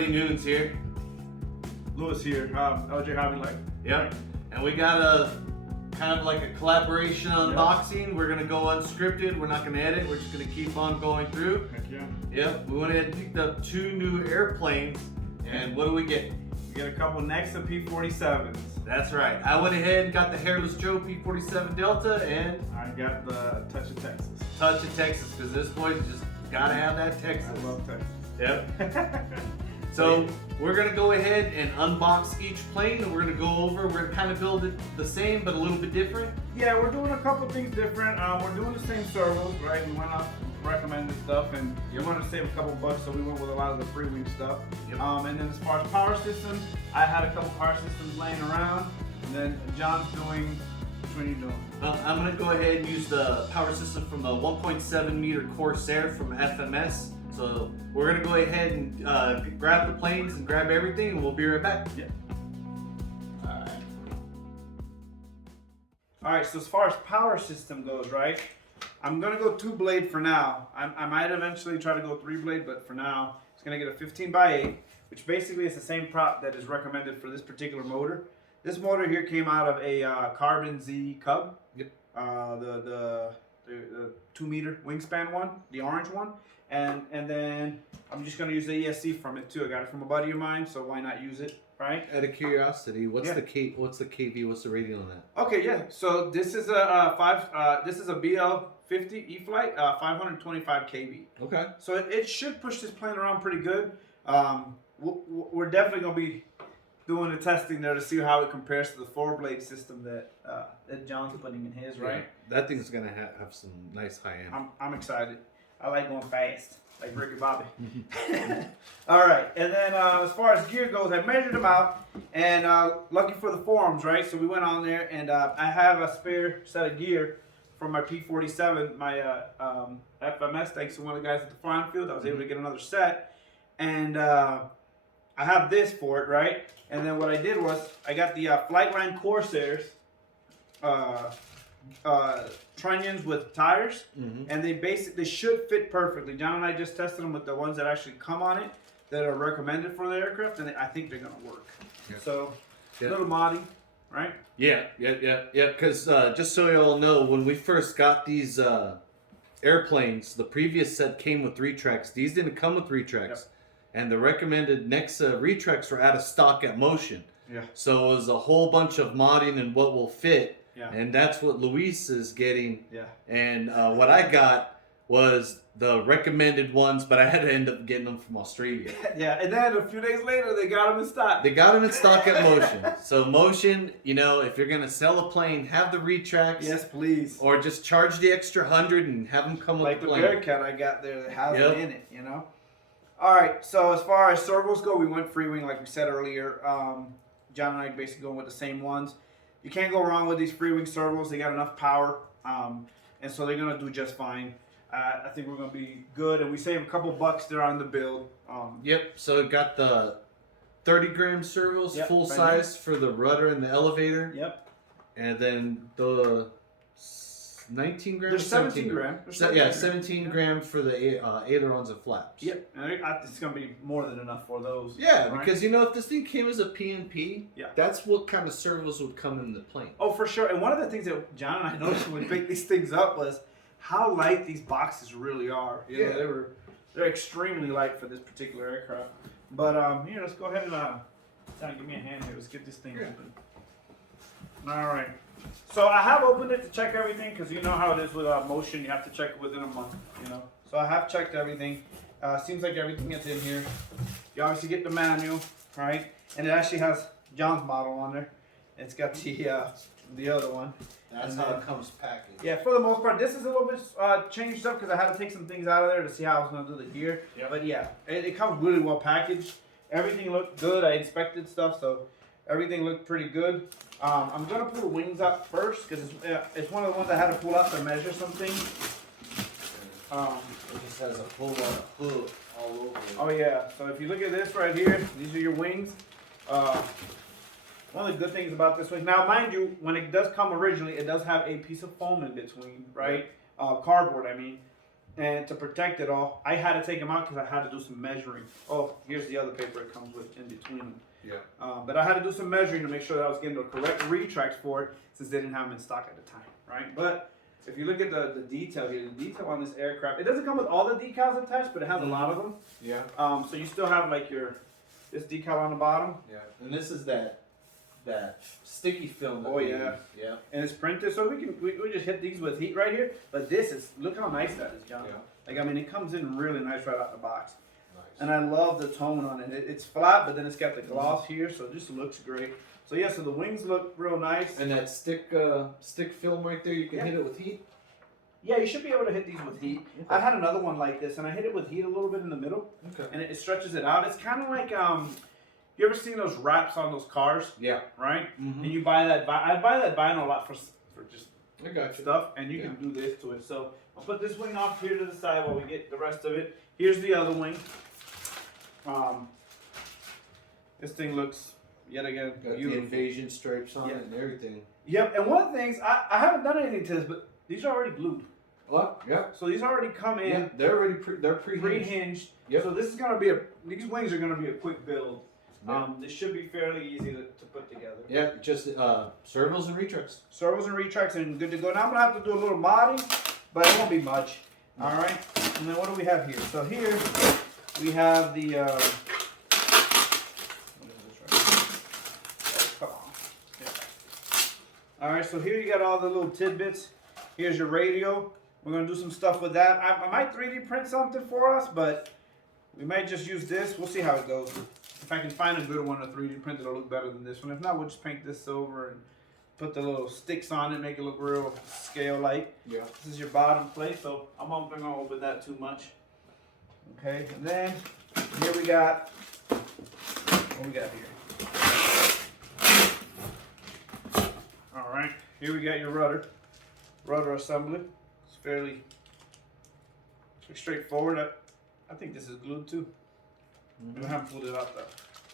everybody, Noons here. Lewis here, LJ Hobby Life. Yep. And we got a kind of like a collaboration unboxing. We're gonna go unscripted. We're not gonna edit. We're just gonna keep on going through. Heck yeah. Yep. We went ahead and picked up 2 new airplanes. And what do we get? We get a couple NEXA P47s. That's right. I went ahead and got the Hairless Joe P47 Delta, and I got the Touch of Texas. Touch of Texas, because this boy just gotta have that Texas. I love Texas. Yep. So we're gonna go ahead and unbox each plane, and we're gonna go over. We're gonna kind of build it the same, but a little bit different. Yeah, we're doing a couple things different. We're doing the same servos, right? We went off recommended stuff, and you wanted to save a couple bucks, so we went with a lot of the free wing stuff. Yep. And then as far as power systems, I had a couple power systems laying around, and then John's doing. Which one are you doing? Well, I'm gonna go ahead and use the power system from the 1.7 meter Corsair from FMS. So we're gonna go ahead and grab the planes and grab everything, and we'll be right back. Yeah. All right. So as far as power system goes, right? I'm gonna go 2-blade for now. I might eventually try to go 3-blade, but for now, it's gonna get a 15x8, which basically is the same prop that is recommended for this particular motor. This motor here came out of a Carbon Z Cub. Yep. The 2-meter wingspan one, the orange one, and then I'm just gonna use the ESC from it too. I got it from a buddy of mine, so why not use it, right? Out of curiosity, what's the KV? What's the rating on that? Okay, yeah. So this is a this is a BL50 E-Flight, 525 kV. Okay. So it should push this plane around pretty good. We're definitely gonna be doing the testing there to see how it compares to the 4-blade system that John's putting in his, right? Yeah, that thing's gonna have some nice high end. I'm excited. I like going fast, like Ricky Bobby. All right, and then as far as gear goes, I measured them out, and lucky for the forums, right? So we went on there, and I have a spare set of gear from my P47, my FMS, thanks to one of the guys at the flying field. I was able to get another set, and I have this for it, right? And then what I did was I got the Flightline Corsairs trunnions with tires, and they should fit perfectly. John and I just tested them with the ones that actually come on it that are recommended for the aircraft, and I think they're gonna work. Yeah. So a little modding, right? Yeah. Because just so you all know, when we first got these airplanes, the previous set came with retracts. These didn't come with retracts. Yep. And the recommended NEXA retracts were out of stock at Motion. Yeah. So it was a whole bunch of modding and what will fit. Yeah. And that's what Luis is getting. Yeah. And what I got was the recommended ones, but I had to end up getting them from Australia. Yeah, and then a few days later, they got them in stock. They got them in stock at Motion. So Motion, you know, if you're going to sell a plane, have the retracts. Yes, please. Or just charge the extra 100 and have them come Like with the the plane. Bearcat I got there that has it in it, you know? All right, so as far as servos go, we went free wing like we said earlier. John and I basically going with the same ones. You can't go wrong with these free wing servos. They got enough power, and so they're gonna do just fine. I think we're gonna be good, and we save a couple bucks there on the build. Yep. So it got the 30-gram servos, full size for the rudder and the elevator. Yep. And then the 19 gram. There's 17 gram. 17 gram for the ailerons and flaps. Yep. And it's gonna be more than enough for those. Yeah, right? because you know if this thing came as a PNP, that's what kind of servos would come in the plane. Oh, for sure. And one of the things that John and I noticed when we picked these things up was how light these boxes really are. You know, they're extremely light for this particular aircraft. But here, let's go ahead and John, give me a hand here. Let's get this thing open. All right. So I have opened it to check everything because you know how it is with Motion. You have to check it within a month, you know. So I have checked everything. Seems like everything is in here. You obviously get the manual, right? And it actually has John's model on there. It's got the other one. That's how it comes packaged. Yeah, for the most part. This is a little bit changed up because I had to take some things out of there to see how I was going to do the gear. Yep. But yeah, it comes really well packaged. Everything looked good. I inspected stuff, so everything looked pretty good. I'm going to pull the wings up first because it's one of the ones I had to pull out to measure something. It just has a whole lot of hood all over it. Oh yeah, so if you look at this right here, these are your wings. One of the good things about this wing, now mind you, when it does come originally, it does have a piece of foam in between, right? Cardboard, I mean. And to protect it all, I had to take them out because I had to do some measuring. Oh, here's the other paper it comes with in between them. Yeah. But I had to do some measuring to make sure that I was getting the correct retracts for it since they didn't have them in stock at the time, right? But if you look at the detail here, the detail on this aircraft, it doesn't come with all the decals attached, but it has a lot of them. Yeah. So you still have like this decal on the bottom. Yeah. And this is that sticky film. That Oh, we yeah. use. Yeah. And it's printed, so we just hit these with heat right here. But this is, look how nice that is, John. Yeah. Like, I mean, it comes in really nice right out the box. Nice. And I love the tone on it. It's flat, but then it's got the gloss here, so it just looks great. So yeah, so the wings look real nice. And that stick film right there, you can hit it with heat. Yeah, you should be able to hit these with heat. Okay. I had another one like this, and I hit it with heat a little bit in the middle, Okay. and it stretches it out. It's kind of like you ever seen those wraps on those cars? Yeah. Right. Mm-hmm. And you buy that. I buy that vinyl a lot for just I got you. stuff, and you can do this to it. So I'll put this wing off here to the side while we get the rest of it. Here's the other wing. This thing looks yet again Got the beautiful. invasion stripes on Yeah. it and everything. Yep. And one of the things I haven't done anything to this, but these are already glued. What? Yeah. So these already come in Yeah. They're already they're pre-hinged. pre-hinged. Yep. So this is gonna be these wings are gonna be a quick build. Yeah. This should be fairly easy to put together. Yeah. Just servos and retracts. Servos and retracts and good to go. Now I'm gonna have to do a little modding, but it won't be much. All right. And then what do we have here? So here we have the. What is this right here? Oh, come on. Yeah. All right. So here you got all the little tidbits. Here's your radio. We're gonna do some stuff with that. I might 3D print something for us, but we might just use this. We'll see how it goes. If I can find a good one to 3D print, it'll look better than this one. If not, we'll just paint this silver and put the little sticks on it, make it look real scale-like. Yeah. This is your bottom plate, so I'm not gonna open that too much. Okay, and then here we got, what we got here? All right, here we got your rudder assembly. It's fairly straightforward. I think this is glued too. We haven't pulled it out though.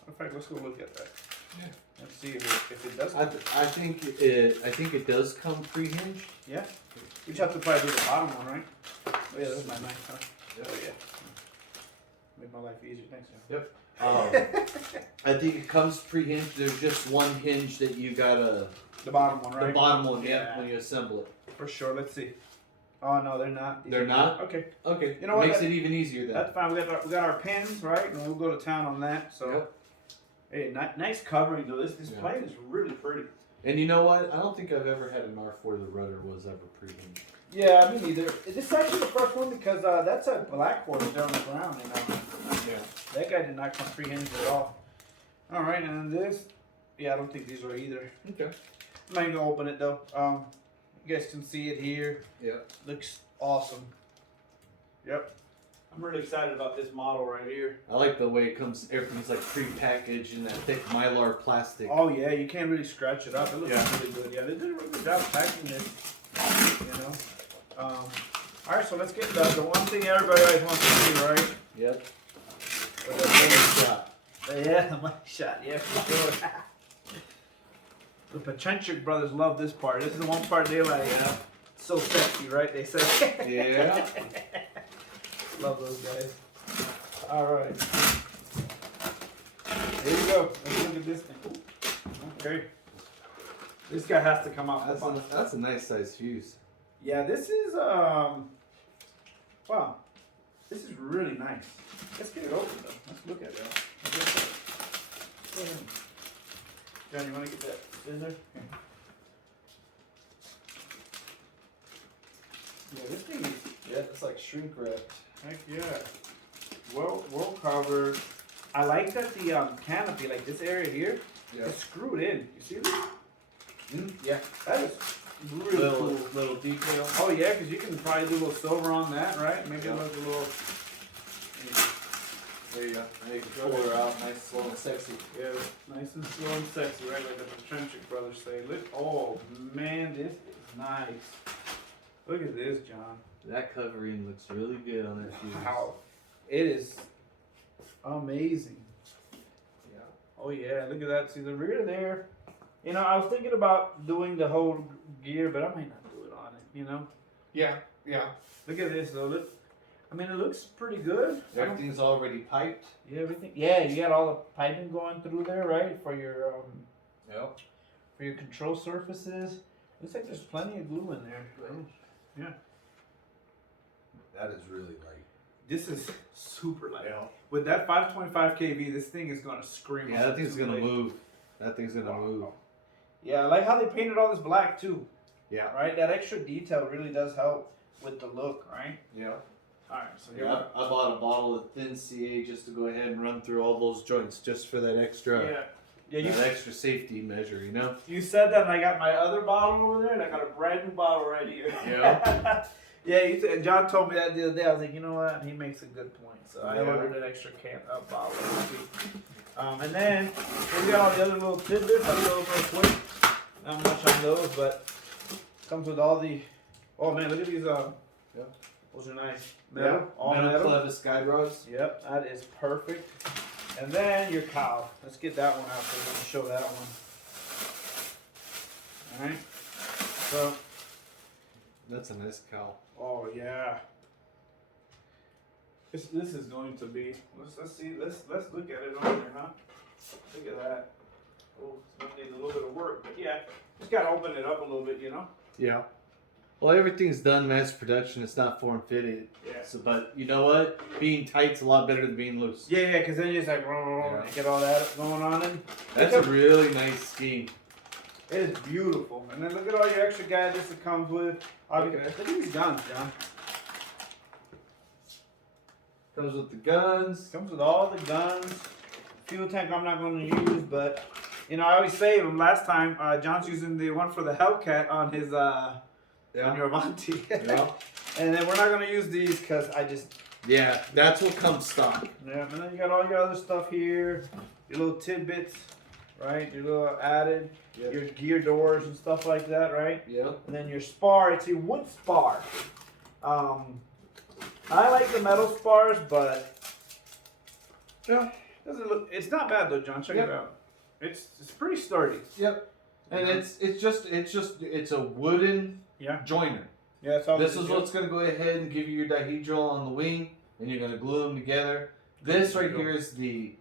In fact, let's go look at that. Yeah. Let's see if it does. I think it does come pre-hinged. Yeah. We just have to probably do the bottom one, right? Oh yeah, that's my knife, huh? Yep. Oh yeah. Made my life easier. Thanks, John. Yep. I think it comes pre-hinged. There's just one hinge that you gotta. The bottom one, right? The bottom one, Yeah. when you assemble it. For sure. Let's see. Oh no, they're not. These They're are not? Okay. Okay. You know what, Makes that- it even easier then. That's fine. We got our pins, right? And we'll go to town on that. So, Yep. hey, nice covering though. This Yeah. plane is really pretty. And you know what? I don't think I've ever had an R4 the rudder was ever pre-hinged. Yeah, me neither. This is actually the first one because that's a black horse down the ground. Yeah. That guy did not come pre-hinged at all. All right, and then this. Yeah, I don't think these are either. Okay. I'm not gonna open it though. You guys can see it here. Yeah. Looks awesome. Yep. I'm really excited about this model right here. I like the way it comes. Everything's like pre-packaged in that thick Mylar plastic. Oh yeah, you can't really scratch it up. It looks Yeah. really good. Yeah, they did a really good job packing this. You know. All right, so let's get the one thing everybody always wants to see, right? Yep. With the Shot. yeah, the money shot. Yeah, for sure. The Pachencic brothers love this part. This is the one part they like. So sexy, right? They say. Yeah. Love those guys. All right. Here you go. Let's look at this thing. Okay. This guy has to come out. That's a nice size fuse. Yeah, this is wow. This is really nice. Let's get it open though. Let's look at it. Go ahead. John, you want to get that scissor? Okay. Yeah, this thing is It's like shrink wrapped. heck yeah. Well covered. I like that the canopy, like this area here, Yeah. is screwed in. You see this? Yeah. That is really cool. Little detail. Oh yeah, because you can probably do a little silver on that, right? Maybe Yeah. like a little. There you go. Now you can pull her out, nice, slow, and sexy. Yeah, nice and slow and sexy, right? Like the Pachencic brothers say. Look, oh man, this is nice. Look at this, John. That covering looks really good on that fuse. Wow, it is amazing. Yeah. Oh yeah, look at that. See the rear there. You know, I was thinking about doing the whole gear, but I might not do it on it. You know. Yeah. Yeah. Look at this though. Look, I mean, it looks pretty good. Everything's already piped. Yeah, everything. Yeah, you got all the piping going through there, right? For your Yep. for your control surfaces. Looks like there's plenty of glue in there. Yeah. That is really light. This is super light. Yeah. With that 525 kV, this thing is gonna scream. Yeah, that thing's gonna move. That thing's gonna move. Yeah, I like how they painted all this black too. Yeah. Right? That extra detail really does help with the look, right? Yeah. Alright, so here Yeah, I bought a bottle of thin CA just to go ahead and run through all those joints just for that extra, Yeah, that extra safety measure, you know? you said that, and I got my other bottle over there, and I got a brand new bottle right here. Yeah. Yeah, John told me that the other day. I was like, you know what? He makes a good point. So I Yeah. ordered an extra bottle. And then we got all the other little tidbits. I'll go real quick. Not much on those, but comes with all the. Oh man, look at these. Those are nice. Metal, all metal. Clevis guide rods. Yep, that is perfect. And then your cowl. Let's get that one out so we can show that one. All right. So. That's a nice cowl. Oh yeah. This is going to be. Let's see. Let's look at it on there, huh? Look at that. Oh, it's gonna need a little bit of work, but yeah, just gotta open it up a little bit, you know. Yeah. Well, everything's done mass production. It's not form fitted. Yeah. So, but you know what? Being tight's a lot better than being loose. Yeah, because then you just like get all that going on, and that's a really nice scheme. it is beautiful. And then look at all your extra gadgets it comes with. Look at these guns, John. Comes with the guns. Comes with all the guns. Fuel tank I'm not going to use, but you know I always say them. Last time John's using the one for the Hellcat on his on your Avanti. Yeah. And then we're not going to use these because I just. Yeah, that's what comes stock. Yeah, and then you got all your other stuff here, your little tidbits, right? Your little added, your gear doors and stuff like that, right? Yeah. And then your spar, it's your wood spar. I like the metal spars, but Yeah. doesn't look. It's not bad though, John. Check it out. It's pretty sturdy. Yep. And it's a wooden joiner. Yeah, that's all. This is what's gonna go ahead and give you your dihedral on the wing, and you're gonna glue them together. This right here is the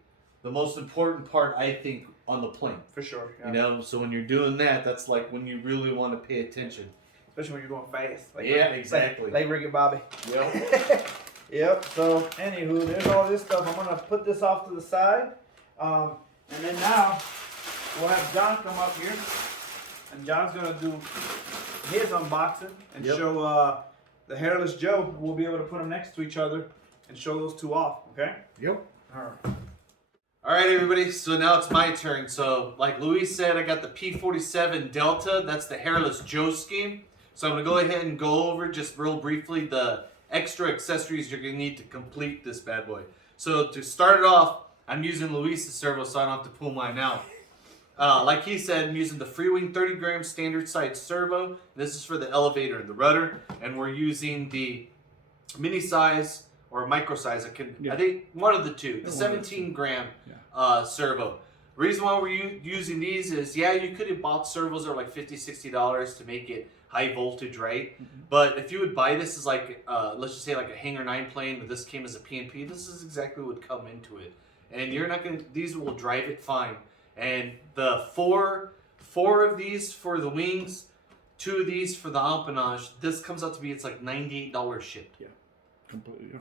most important part, I think, on the plane. For sure. Yeah. You know, so when you're doing that, that's like when you really want to pay attention. Especially when you're going fast. Like, yeah, exactly. Like Ricky Bobby. Yep. Yep. So, anywho, there's all this stuff. I'm gonna put this off to the side, and then now we'll have John come up here, and John's gonna do his unboxing and show the Hairless Joe. We'll be able to put them next to each other and show those two off. Okay. Yep. All right. All right, everybody. So now it's my turn. So, like Luis said, I got the P47 Delta. That's the Hairless Joe scheme. So I'm gonna go ahead and go over just real briefly the extra accessories you're gonna need to complete this bad boy. So to start it off, I'm using Luis's servo, so I don't have to pull mine out. Like he said, I'm using the Freewing 30 gram standard size servo. This is for the elevator and the rudder, and we're using the mini size or micro size. I think one of the two, the 17 gram servo. Reason why we're using these is, you could have bought servos that are like $50, $60 to make it high voltage, right? But if you would buy this as like, let's just say like a Hangar 9 plane, but this came as a PNP, this is exactly what would come into it. And you're not gonna, these will drive it fine. And the four of these for the wings, 2 of these for the empennage, this comes out to be, it's like $98 shipped. Yeah, completely.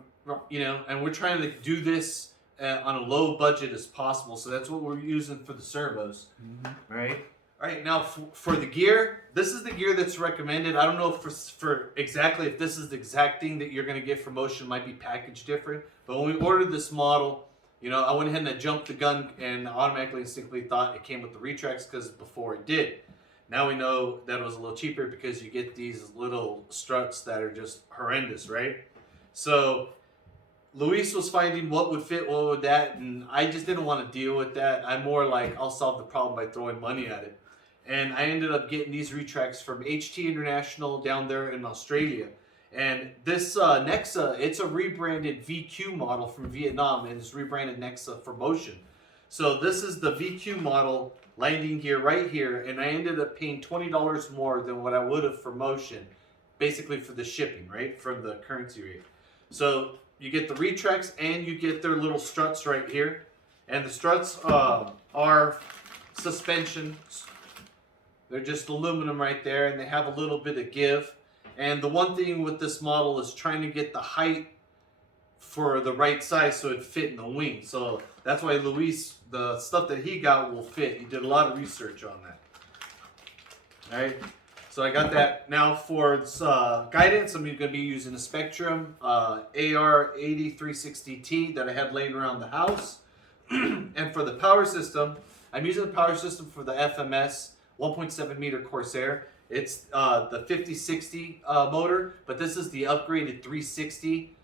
You know, and we're trying to do this on a low budget as possible, so that's what we're using for the servos. Right? All right, now for the gear, this is the gear that's recommended. I don't know for exactly if this is the exact thing that you're going to get for Motion. It might be packaged different, but when we ordered this model, you know, I went ahead and I jumped the gun and automatically instinctively thought it came with the retracts because before it did. Now we know that it was a little cheaper because you get these little struts that are just horrendous, right? So Luis was finding what would fit, what would that, and I just didn't want to deal with that. I'm more like, I'll solve the problem by throwing money at it. And I ended up getting these retracts from HT International down there in Australia. And this NEXA, it's a rebranded VQ model from Vietnam, and it's rebranded NEXA for Motion. So this is the VQ model landing gear right here, and I ended up paying $20 more than what I would have for Motion, basically for the shipping, right, from the currency rate. So you get the retracts and you get their little struts right here. And the struts are suspension. They're just aluminum right there, and they have a little bit of give. And the one thing with this model is trying to get the height for the right size so it fit in the wing. So that's why Luis, the stuff that he got will fit. He did a lot of research on that. All right. So I got that. Now for guidance, I'm going to be using a Spectrum AR80-360T that I had laying around the house. And for the power system, I'm using the power system for the FMS 1.7 meter Corsair. It's the 5060 motor, but this is the upgraded 360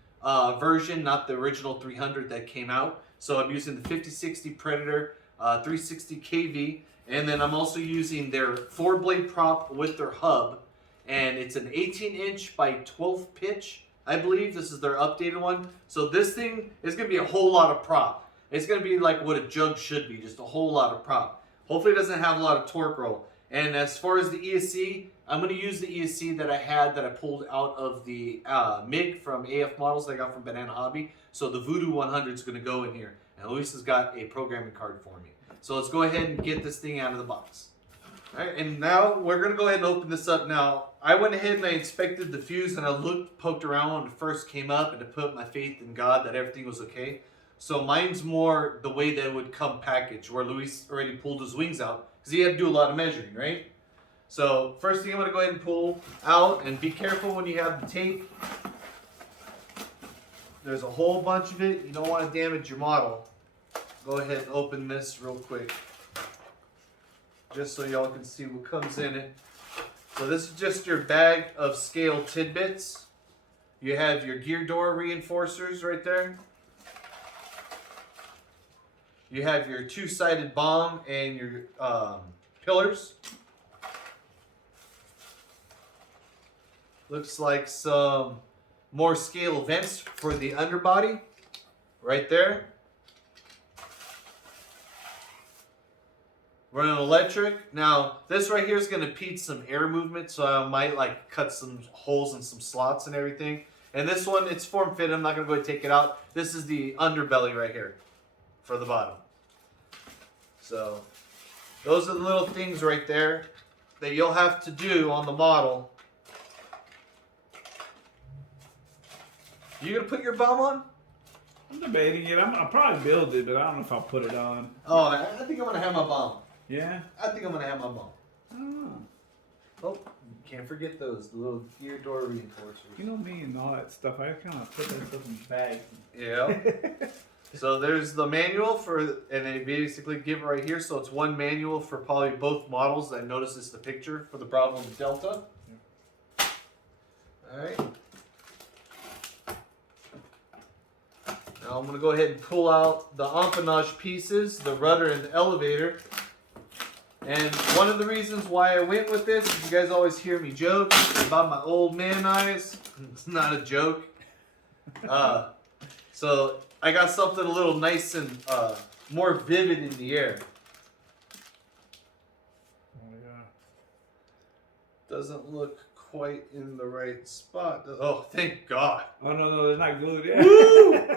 version, not the original 300 that came out. So I'm using the 5060 Predator 360 kV, and then I'm also using their 4-blade prop with their hub, and it's an 18-inch by 12 pitch, I believe. This is their updated one. So this thing is going to be a whole lot of prop. It's going to be like what a jug should be, just a whole lot of prop. Hopefully it doesn't have a lot of torque roll. And as far as the ESC, I'm going to use the ESC that I had that I pulled out of the MIG from AF models that I got from Banana Hobby. So the Voodoo 100 is going to go in here. And Luis has got a programming card for me. So let's go ahead and get this thing out of the box. All right, and now we're going to go ahead and open this up. Now, I went ahead and I inspected the fuse, and I poked around when it first came up, and to put my faith in God that everything was okay. So mine's more the way that it would come packaged, where Luis already pulled his wings out, because he had to do a lot of measuring, right? So first thing I'm going to go ahead and pull out, and be careful when you have the tape. There's a whole bunch of it. You don't want to damage your model. Go ahead and open this real quick, just so y'all can see what comes in it. So this is just your bag of scale tidbits. You have your gear door reinforcers right there. You have your two-sided bomb and your pillars. Looks like some more scale vents for the underbody right there. Running electric. Now, this right here is going to impede some air movement, so I might like cut some holes in some slots and everything. And this one, it's form fit. I'm not going to go ahead and take it out. This is the underbelly right here for the bottom. So, those are the little things right there that you'll have to do on the model. You going to put your bomb on? I'm debating it. I'll probably build it, but I don't know if I'll put it on. Oh, I think I'm going to have my bomb. Yeah? I think I'm going to have my bomb. I don't know. Oh, can't forget those, the little gear door reinforcers. You know me and all that stuff. I kind of put that stuff in bags. Yeah. So there's the manual for, and they basically give it right here. So it's one manual for probably both models. I noticed this is the picture for the Bravo and the Delta. Yeah. All right. Now I'm going to go ahead and pull out the empennage pieces, the rudder and the elevator. And one of the reasons why I went with this is you guys always hear me joke about my old man eyes. It's not a joke. So I got something a little nice and more vivid in the air. Oh, yeah. Doesn't look quite in the right spot. Oh, thank God. Oh, no, they're not glued. Yeah. Woo!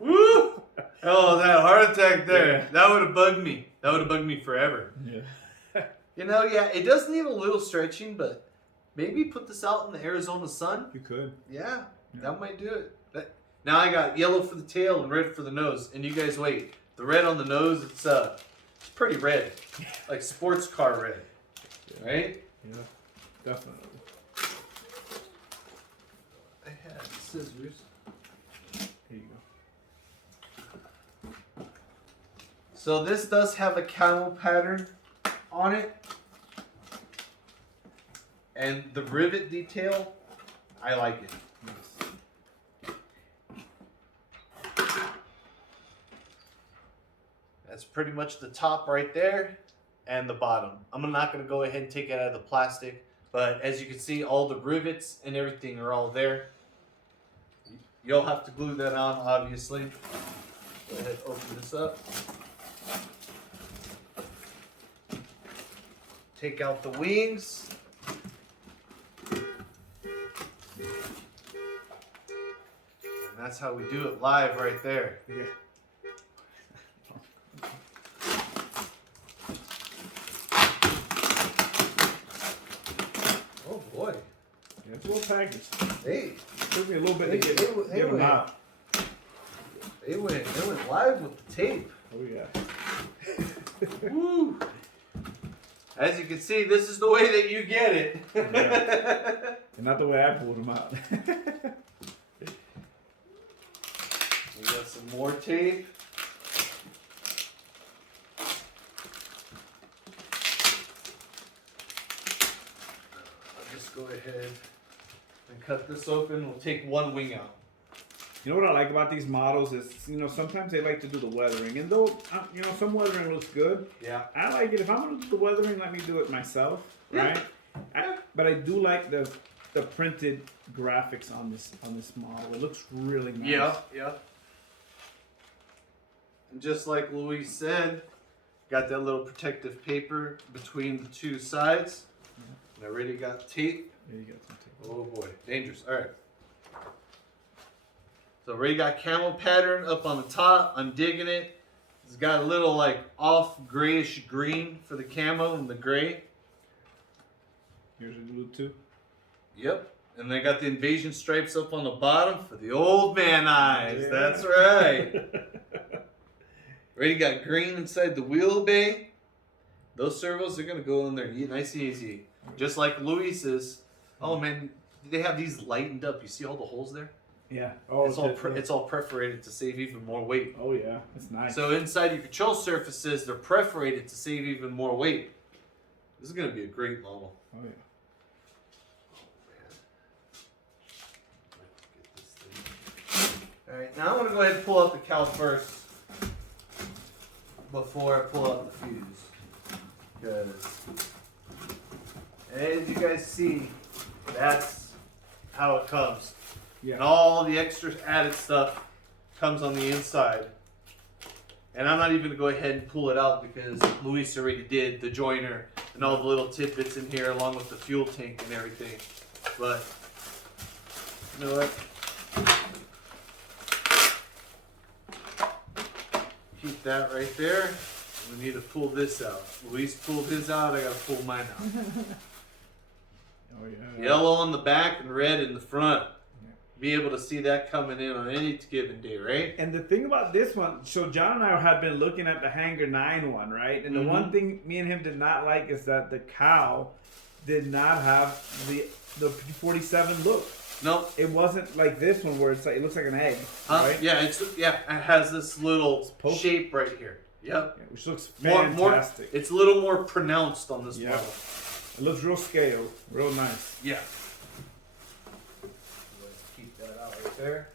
Woo! Oh, that heart attack there. Yeah. That would have bugged me. That would have bugged me forever. Yeah. You know, yeah, it does need a little stretching, but maybe put this out in the Arizona sun. You could. Yeah, that might do it. Now I got yellow for the tail and red for the nose. And you guys wait. The red on the nose, it's pretty red. Like sports car red. Yeah. Right? Yeah, definitely. I had scissors. Here you go. So this does have a camel pattern on it. And the rivet detail, I like it. That's pretty much the top right there and the bottom. I'm not going to go ahead and take it out of the plastic, but as you can see, all the rivets and everything are all there. You'll have to glue that on, obviously. Go ahead and open this up. Take out the wings. that's how we do it live right there. Yeah. Oh boy. Yeah, it's well packaged. Hey, Took me a little bit to get they them went- out. they went live with the tape. Oh yeah. Woo. As you can see, this is the way that you get it. Yeah. And not the way I pulled them out. We got some more tape. I'll just go ahead and cut this open. We'll take one wing out. You know what I like about these models is, you know, sometimes they like to do the weathering, and though, you know, some weathering looks good. Yeah. I like it. If I'm gonna do the weathering, let me do it myself, right? But I do like the printed graphics on this model. It looks really nice. Yeah, yeah. And just like Luis said, got that little protective paper between the two sides. And I already got tape. Yeah, you got some tape. Oh boy, dangerous. All right. So already got camel pattern up on the top. I'm digging it. It's got a little like off grayish green for the camo and the gray. Here's a blue too. Yep. And they got the invasion stripes up on the bottom for the old man eyes. Yeah. That's right. Already got green inside the wheel bay. Those servos are gonna go in there nice and easy. Just like Luis's. Oh man, they have these lightened up. You see all the holes there? Yeah. Oh, It's all perforated to save even more weight. Oh yeah, it's nice. So inside your control surfaces, they're perforated to save even more weight. This is gonna be a great model. Oh yeah. All right, now I'm gonna go ahead and pull out the cowl first before I pull out the fuse, because as you guys see, that's how it comes. Yeah. And all the extra added stuff comes on the inside. And I'm not even gonna go ahead and pull it out because Luis already did the joiner and all the little tidbits in here along with the fuel tank and everything. But you know what? Keep that right there. We need to pull this out. Luis pulled his out, I gotta pull mine out. Oh yeah. Yellow on the back and red in the front. Be able to see that coming in on any given day, right? And the thing about this one, so John and I had been looking at the Hanger 9 one, right? And the one thing me and him did not like is that the cow did not have the P47 look. Nope. It wasn't like this one where it's like it looks like an egg, right? Yeah, it has this little shape right here. Yep. Yeah, which looks fantastic. It's a little more pronounced on this model. It looks real scaled, real nice. Yeah. Let's keep that out right there.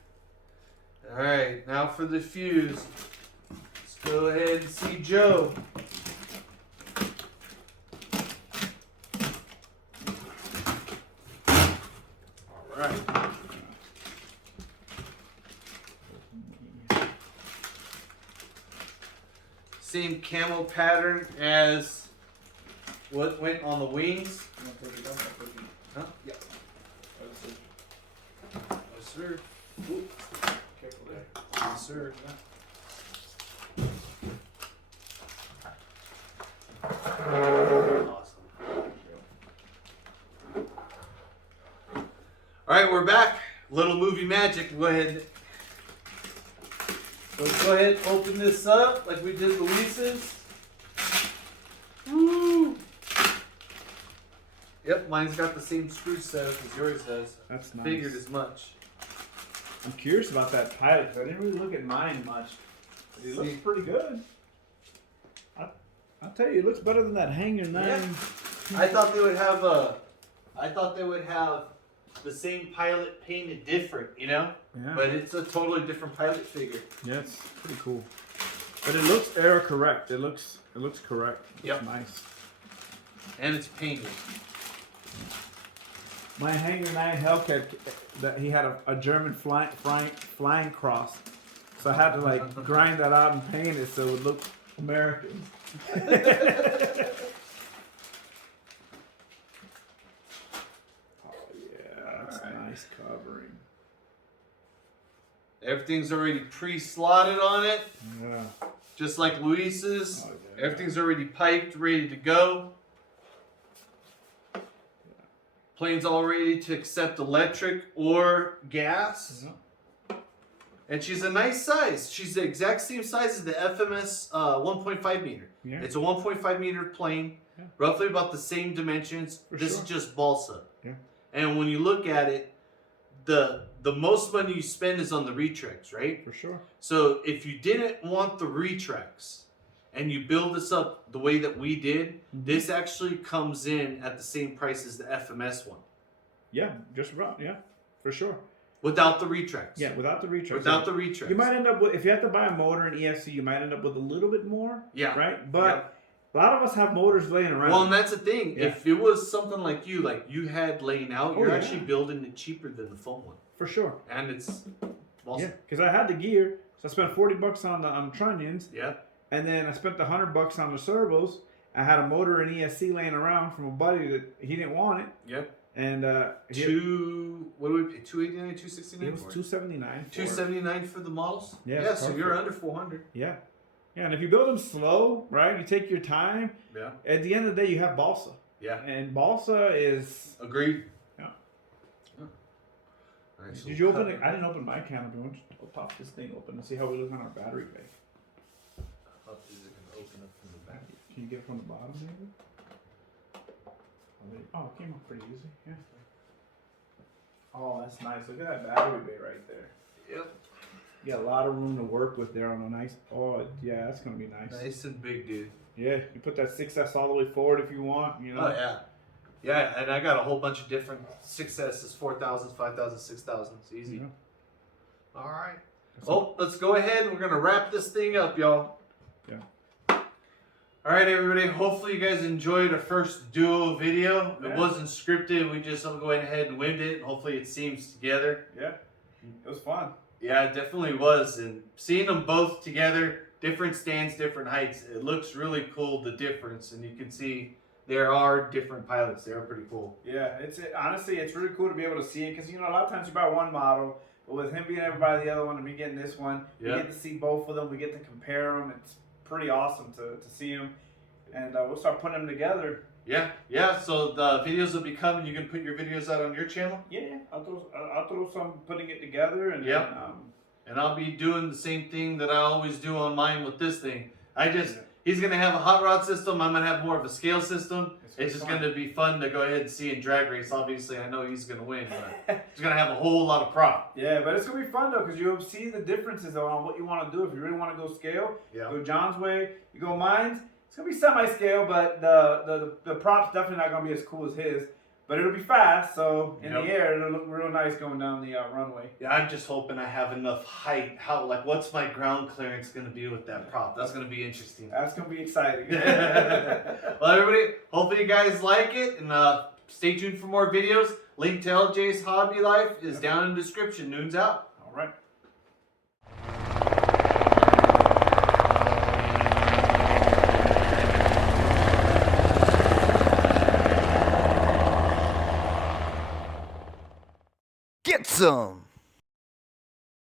All right, now for the fuse. Let's go ahead and see Joe. All right. Same camo pattern as what went on the wings. Huh? Yeah. Yes, sir. Ooh. Careful there. Yes, sir. Awesome. All right, we're back. Little movie magic. Go ahead. Let's go ahead and open this up like we did Luis's. Woo! Yep, mine's got the same screw set as yours does. That's nice. Figured as much. I'm curious about that pilot because I didn't really look at mine much. It looks pretty good. I'll tell you, it looks better than that Hanger 9. Yeah. I thought they would have the same pilot painted different, you know? Yeah. But it's a totally different pilot figure. Yeah, it's pretty cool. But it looks error correct. It looks correct. Yep. It's nice. And it's painted. My Hanger 9 Hellcat, that he had a German flying cross, so I had to like grind that out and paint it so it would look American. Oh yeah, that's nice covering. Everything's already pre-slotted on it, Yeah. just like Luis's. Oh, yeah. Everything's already piped, ready to go. Plane's all ready to accept electric or gas. And she's a nice size. She's the exact same size as the FMS 1.5 meter. Yeah. It's a 1.5 meter plane, roughly about the same dimensions. This is just balsa. Yeah. And when you look at it, the most money you spend is on the retracts, right? For sure. So if you didn't want the retracts and you build this up the way that we did, this actually comes in at the same price as the FMS one. Yeah, just about. Yeah, for sure. Without the retracts. Yeah, without the retracts. Without the retracts. You might end up with, if you have to buy a motor and ESC, you might end up with a little bit more. Yeah. Right? But a lot of us have motors laying around. Well, and that's the thing. Yeah. If it was something like you had laying out, Oh, you're yeah. actually building it cheaper than the foam one. For sure. And it's awesome. Yeah, because I had the gear, so I spent $40 on the trunnions. Yeah. And then I spent $100 on the servos. I had a motor and ESC laying around from a buddy that he didn't want it. Yep. And what do we pay? $289, $269? it was $279. $279 for the models? Yeah, Yeah, so perfect. you're under $400. Yeah. Yeah, and if you build them slow, right, you take your time, Yeah. at the end of the day, you have balsa. Yeah. And balsa is... Agreed. Yeah. All right, so Did you open it? I didn't open my canopy. I'll pop this thing open and see how we look on our battery bay. How is it going to open up from the back? Can you get it from the bottom, maybe? Oh, it came up pretty easy. Yeah. Oh, that's nice. Look at that battery bay right there. Yep. You got a lot of room to work with there on a nice. Oh, yeah, that's gonna be nice. Nice and big, dude. Yeah, you put that 6S all the way forward if you want. You know. Oh, yeah. Yeah, and I got a whole bunch of different 6S's, 4,000s, 5,000s, 6,000s. Easy. Yeah. All right. Well, let's go ahead. We're going to wrap this thing up, y'all. Yeah. All right, everybody. Hopefully you guys enjoyed our first duo video. Yeah. It wasn't scripted. We just went ahead and winged it. Hopefully it seems together. Yeah. It was fun. Yeah, it definitely was. And seeing them both together, different stands, different heights, it looks really cool, the difference. And you can see there are different pilots. They are pretty cool. Yeah, honestly, it's really cool to be able to see it because, you know, a lot of times you buy one model, but with him being able to buy the other one and me getting this one, we get to see both of them. We get to compare them. It's pretty awesome to see them. And we'll start putting them together. Yeah. So the videos will be coming. You can put your videos out on your channel. Yeah, I'll throw some putting it together. And and I'll be doing the same thing that I always do on mine with this thing. He's gonna have a hot rod system. I'm gonna have more of a scale system. It's just gonna be fun to go ahead and see in drag race. Obviously, I know he's gonna win, but he's gonna have a whole lot of prop. Yeah, but it's gonna be fun though because you'll see the differences on what you want to do. If you really want to go scale, go John's way. You go mine's. It's gonna be semi-scale, but the prop's definitely not gonna be as cool as his. But it'll be fast, so in the air it'll look real nice going down the runway. Yeah, I'm just hoping I have enough height. What's my ground clearance gonna be with that prop? That's gonna be interesting. That's gonna be exciting. Well, everybody, hopefully you guys like it, and stay tuned for more videos. Link to LJ's Hobby Life is down in the description. Noon's out.